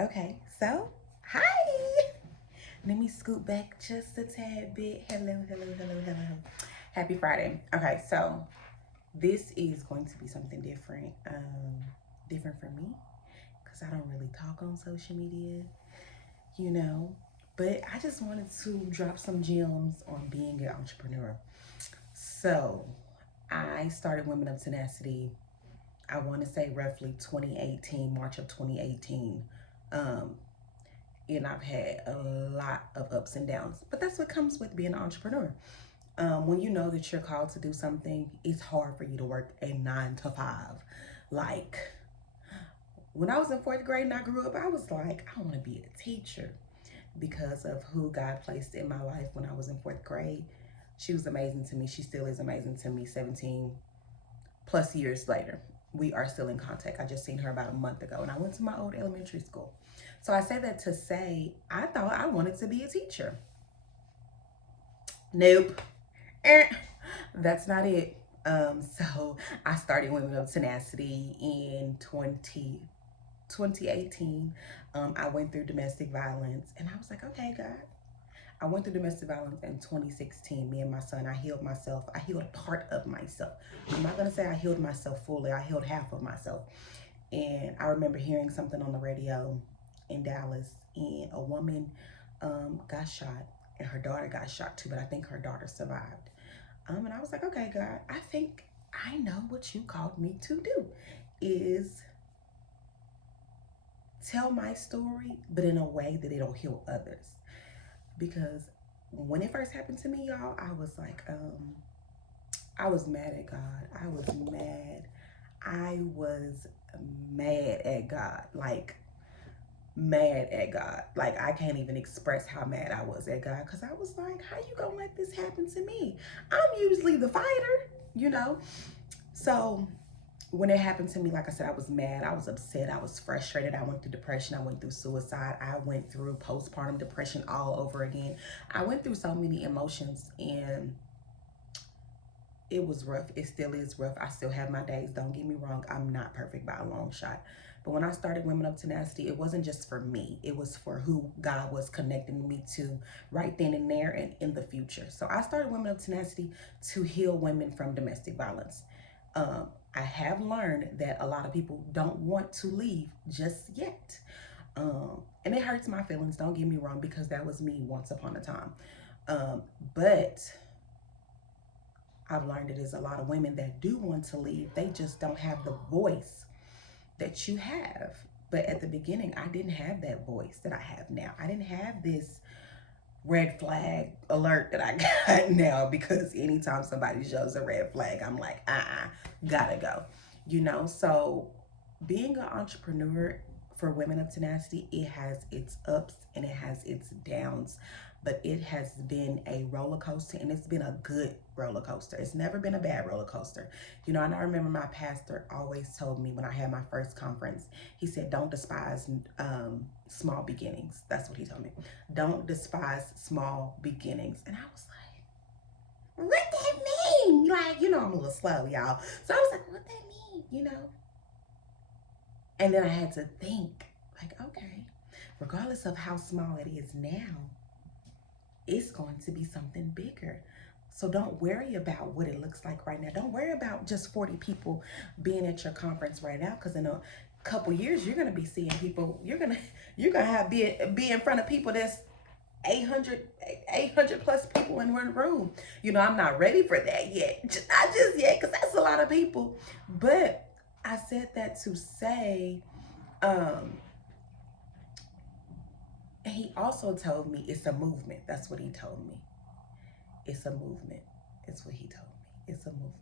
Okay, so hi. Let me scoot back just a tad bit. Hello, hello, hello, hello. Happy Friday. Okay, so this is going to be something different. Different for me because I don't really talk on social media, you know. But I just wanted to drop some gems on being an entrepreneur. So I started Women of Tenacity. I want to say roughly 2018, March of 2018. Um, and I've had a lot of ups and downs. But that's what comes with being an entrepreneur. When you know that you're called to do something, it's hard for you to work a 9 to 5. Like when I was in fourth grade and I grew up, I was like, I want to be a teacher because of who God placed in my life when I was in fourth grade. She was amazing to me. She still is amazing to me 17 plus years later. We are still in contact. I just seen her about a month ago and I went to my old elementary school. So I say that to say, I thought I wanted to be a teacher. Nope. Eh, that's not it. So I started Women of Tenacity in 2018. I went through domestic violence and I was like, okay, God. I went through domestic violence in 2016. Me and my son, I healed myself. I healed part of myself. I'm not going to say I healed myself fully. I healed half of myself. And I remember hearing something on the radio in Dallas, and a woman got shot, and her daughter got shot too, but I think her daughter survived. And I was like, okay, God, I think I know what you called me to do is tell my story, but in a way that it'll heal others. Because when it first happened to me, y'all, I was mad at God. I was mad. I was mad at God. Like, mad at God. Like, I can't even express how mad I was at God because I was like, how you gonna let this happen to me? I'm usually the fighter, you know? So when it happened to me, like I said, I was mad, I was upset, I was frustrated. I went through depression, I went through suicide, I went through postpartum depression all over again. I went through so many emotions and it was rough. It still is rough. I still have my days. Don't get me wrong. I'm not perfect by a long shot. But when I started Women of Tenacity, it wasn't just for me. It was for who God was connecting me to right then and there and in the future. So I started Women of Tenacity to heal women from domestic violence. I have learned that a lot of people don't want to leave just yet. And it hurts my feelings, don't get me wrong, because that was me once upon a time. But I've learned it is a lot of women that do want to leave. They just don't have the voice that you have. But at the beginning, I didn't have that voice that I have now. I didn't have this red flag alert that I got now because anytime somebody shows a red flag, I'm like, gotta go. So being an entrepreneur for Women of Tenacity, it has its ups and it has its downs, but it has been a roller coaster and it's been a good roller coaster. It's never been a bad roller coaster. And I remember my pastor always told me when I had my first conference, he said, don't despise small beginnings. That's what he told me. Don't despise small beginnings. And I was like, what that mean? Like, I'm a little slow, y'all. So I was like, what that mean? And then I had to think, like, okay, regardless of how small it is now, it's going to be something bigger. So don't worry about what it looks like right now. Don't worry about just 40 people being at your conference right now, because in a couple years you're gonna be seeing people. You're gonna have be in front of people that's 800 plus people in one room. I'm not ready for that yet. Not just yet, because that's a lot of people. But I said that to say, and he also told me it's a movement. That's what he told me. It's a movement. It's what he told me. It's a movement.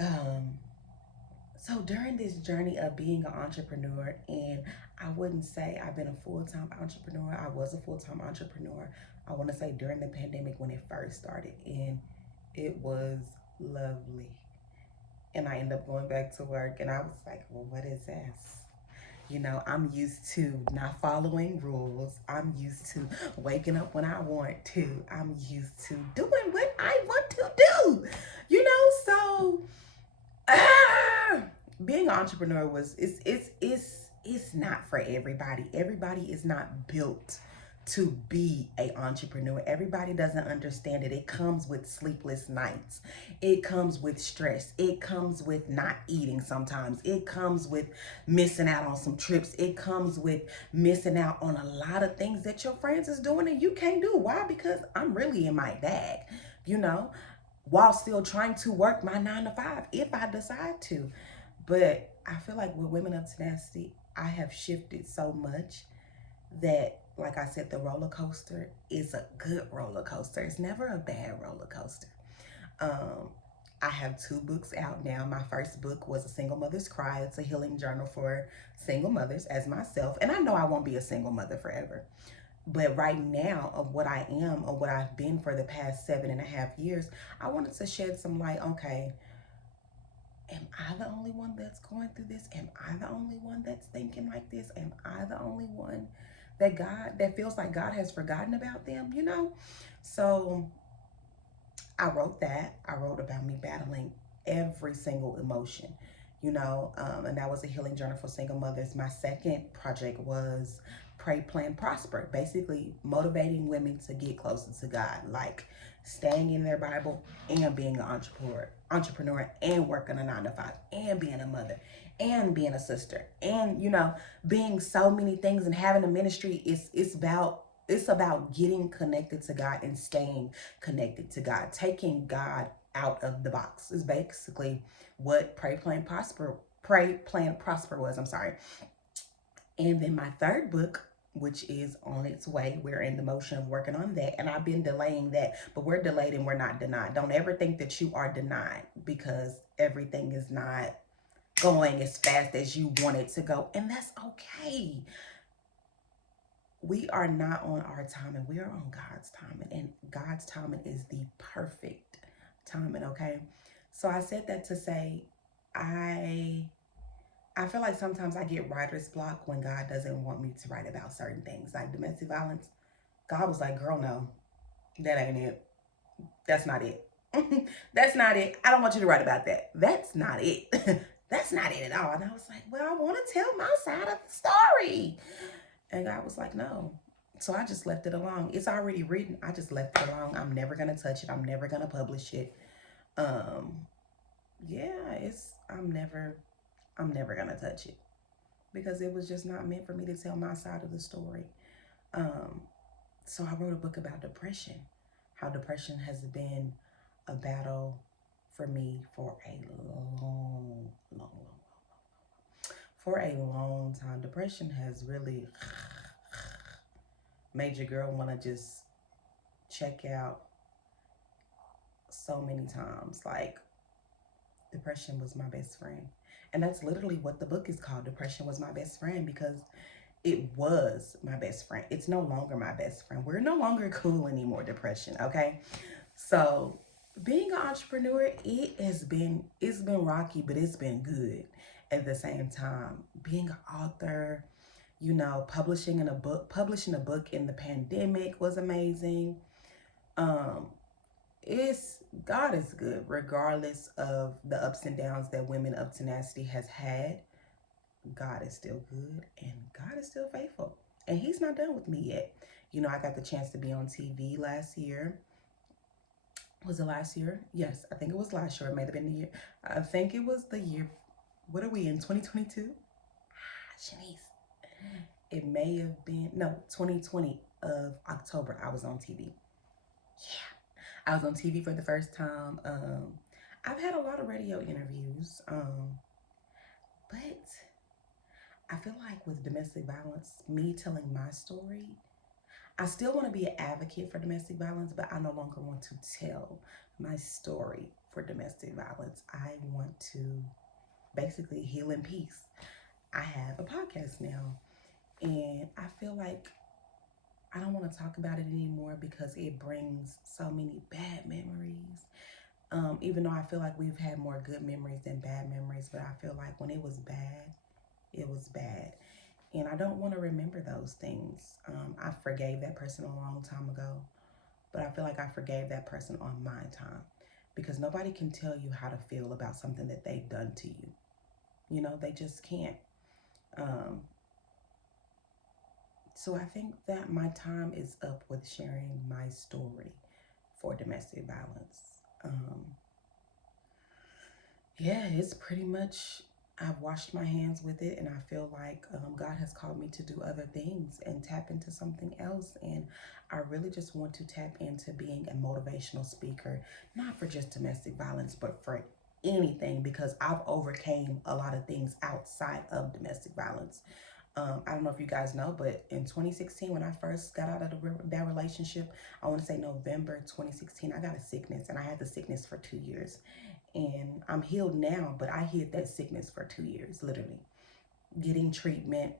Um, so during this journey of being an entrepreneur, and I wouldn't say I've been a full-time entrepreneur. I was a full-time entrepreneur. I want to say during the pandemic when it first started, and it was lovely. And I ended up going back to work, and I was like, well, what is this? I'm used to not following rules. I'm used to waking up when I want to. I'm used to doing what I want to do. So being an entrepreneur it's not for everybody. Everybody is not built to be a entrepreneur. Everybody doesn't understand it. It comes with sleepless nights. It comes with stress. It comes with not eating sometimes. It comes with missing out on some trips. It comes with missing out on a lot of things that your friends is doing and you can't do. Why? Because I'm really in my bag, you know, while still trying to work my 9 to 5 if I decide to. But I feel like with Women of Tenacity, I have shifted so much that, like I said, the roller coaster is a good roller coaster. It's never a bad roller coaster. Um, I have 2 books out now. My first book was A Single Mother's Cry. It's a healing journal for single mothers as myself. And I know I won't be a single mother forever. But right now, of what I am, or what I've been for the past 7.5 years, I wanted to shed some light. Okay, am I the only one that's going through this? Am I the only one that's thinking like this? Am I the only one that feels like God has forgotten about them, you know? So I wrote that. I wrote about me battling every single emotion, you know, and that was a healing journal for single mothers. My second project was Pray, Plan, Prosper, basically motivating women to get closer to God, like staying in their Bible and being an entrepreneur and working a 9 to 5 and being a mother and being a sister and, you know, being so many things and having a ministry. It's about getting connected to God and staying connected to God. Taking God out of the box is basically what Pray, Plan, Prosper was. I'm sorry. And then my third book, which is on its way. We're in the motion of working on that. And I've been delaying that, but we're delayed and we're not denied. Don't ever think that you are denied because everything is not going as fast as you want it to go. And that's okay. We are not on our timing. We are on God's timing. And God's timing is the perfect timing, okay? So I said that to say I feel like sometimes I get writer's block when God doesn't want me to write about certain things. Like domestic violence. God was like, girl, no, that ain't it. That's not it. That's not it. I don't want you to write about that. That's not it. That's not it at all. And I was like, well, I want to tell my side of the story. And God was like, no. So I just left it alone. It's already written. I just left it alone. I'm never gonna touch it. I'm never gonna publish it. Um, yeah, I'm never gonna touch it because it was just not meant for me to tell my side of the story. Um, so I wrote a book about depression, how depression has been a battle for me for a long time. Depression has really made your girl want to just check out so many times. Like, depression was my best friend. And that's literally what the book is called. Depression was my best friend because it was my best friend. It's no longer my best friend. We're no longer cool anymore, depression, okay? So being an entrepreneur, it's been rocky, but it's been good at the same time. Being an author, you know, publishing a book in the pandemic was amazing. Um, it's God is good regardless of the ups and downs that Women of Tenacity has had. God is still good and God is still faithful. And he's not done with me yet. You know, I got the chance to be on TV last year. Was it last year? Yes, I think it was last year. It may have been the year. I think it was the year. What are we in? 2022? Shanice. It may have been, no, 2020 of October. I was on TV. Yeah. I was on TV for the first time. I've had a lot of radio interviews. But I feel like with domestic violence, me telling my story, I still want to be an advocate for domestic violence, but I no longer want to tell my story for domestic violence. I want to basically heal in peace. I have a podcast now, and I feel like I don't want to talk about it anymore because it brings so many bad memories. Even though I feel like we've had more good memories than bad memories, but I feel like when it was bad, it was bad. And I don't want to remember those things. I forgave that person a long time ago, but I feel like I forgave that person on my time because nobody can tell you how to feel about something that they've done to you. You know, they just can't. So I think that my time is up with sharing my story for domestic violence. Yeah, it's pretty much, I've washed my hands with it, and I feel like God has called me to do other things and tap into something else. And I really just want to tap into being a motivational speaker, not for just domestic violence, but for anything, because I've overcame a lot of things outside of domestic violence. I don't know if you guys know, but in 2016, when I first got out of that relationship, I want to say November 2016, I got a sickness, and I had the sickness for 2 years. And I'm healed now, but I hid that sickness for 2 years, literally. Getting treatment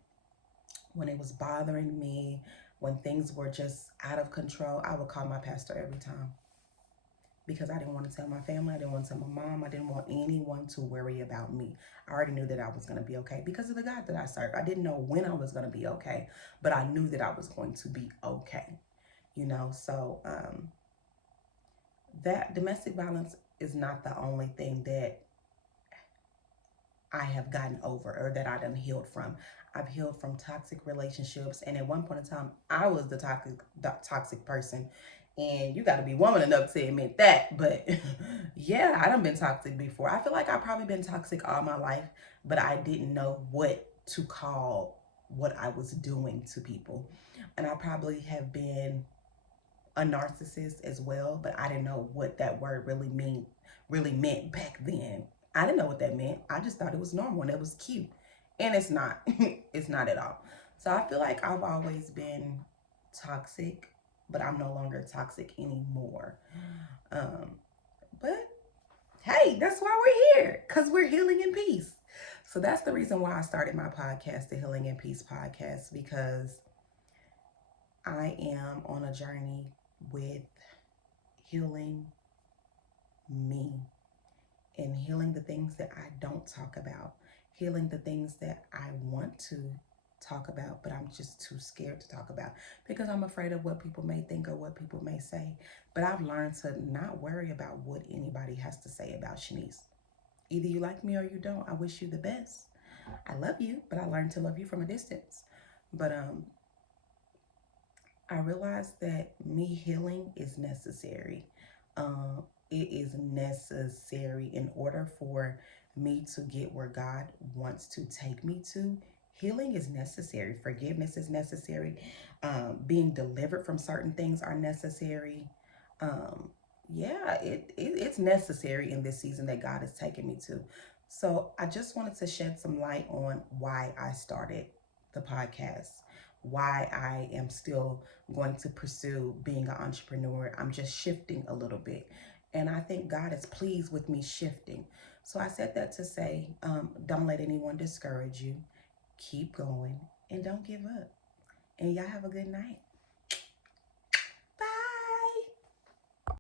when it was bothering me, when things were just out of control, I would call my pastor every time because I didn't want to tell my family. I didn't want to tell my mom. I didn't want anyone to worry about me. I already knew that I was going to be okay because of the God that I serve. I didn't know when I was going to be okay, but I knew that I was going to be okay, you know? So, that domestic violence is not the only thing that I have gotten over or that I done healed from. I've healed from toxic relationships, and at one point in time, I was the toxic person. And you got to be woman enough to admit that. But yeah, I done been toxic before. I feel like I've probably been toxic all my life, but I didn't know what to call what I was doing to people. And I probably have been a narcissist as well, but I didn't know what that word really meant back then. I didn't know what that meant. I just thought it was normal and it was cute. And it's not. It's not at all. So I feel like I've always been toxic, but I'm no longer toxic anymore. Um, but hey, that's why we're here, because we're healing in peace. So that's the reason why I started my podcast, the Healing in Peace podcast, because I am on a journey with healing me and healing the things that I don't talk about, healing the things that I want to talk about, but I'm just too scared to talk about because I'm afraid of what people may think or what people may say. But I've learned to not worry about what anybody has to say about Shanice. Either you like me or you don't. I wish you the best. I love you, but I learned to love you from a distance. But I realized that me healing is necessary. It is necessary in order for me to get where God wants to take me to. Healing is necessary. Forgiveness is necessary. Being delivered from certain things are necessary. Um, yeah, it's necessary in this season that God is taking me to. So I just wanted to shed some light on why I started the podcast, why I am still going to pursue being an entrepreneur. I'm just shifting a little bit. And I think God is pleased with me shifting. So I said that to say, don't let anyone discourage you. Keep going and don't give up. And y'all have a good night.